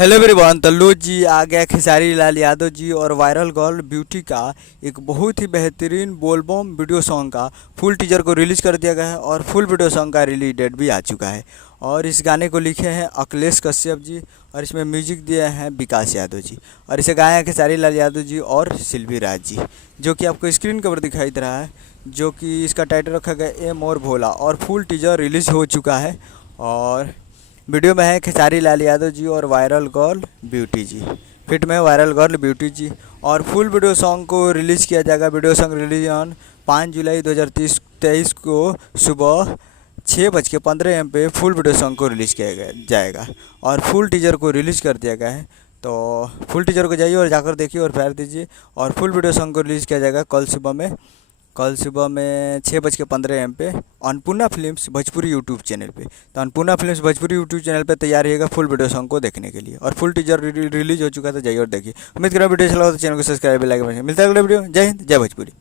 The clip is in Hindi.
Hello everyone. तो लो जी आ गया खेसारी लाल यादव जी और वायरल गर्ल ब्यूटी का एक बहुत ही बेहतरीन बोलबम वीडियो सॉन्ग का फुल टीजर को रिलीज़ कर दिया गया है और फुल वीडियो सॉन्ग का रिलीज डेट भी आ चुका है। और इस गाने को लिखे हैं अखिलेश कश्यप जी और इसमें म्यूजिक दिए हैं विकास यादव जी और इसे गाए हैं खेसारी लाल यादव जी और शिल्पी राज जी, जो कि आपको स्क्रीन कवर दिखाई दे रहा है, जो कि इसका टाइटल रखा गया ए मोर भोला। और फुल टीजर रिलीज़ हो चुका है और वीडियो में है खेसारी लाल यादव जी और वायरल गर्ल ब्यूटी जी, फिट में वायरल गर्ल ब्यूटी जी। और फुल वीडियो सॉन्ग को रिलीज़ किया जाएगा। वीडियो सॉन्ग रिलीज ऑन 5 जुलाई 2023 को सुबह 6:15 AM पे फुल वीडियो सॉन्ग को रिलीज़ किया जाएगा और फुल टीजर को रिलीज़ कर दिया गया है। तो फुल टीजर को जाइए और जाकर देखिए और प्यार दीजिए। और फुल वीडियो सॉन्ग को रिलीज़ किया जाएगा कल सुबह में 6:15 AM पे Annapurna films Bhojpuri YouTube channel पे। तो Annapurna films Bhojpuri YouTube channel पे तैयार रहिएगा फुल वीडियो सॉन्ग को देखने के लिए। और फुल टीजर रिलीज हो चुका था, जाइए और देखिए। उम्मीद कर रहा हूँ वीडियो चला हो तो चैनल को सब्सक्राइब लाइक। मिलता है अगला वीडियो। जय हिंद, जय भोजपुरी।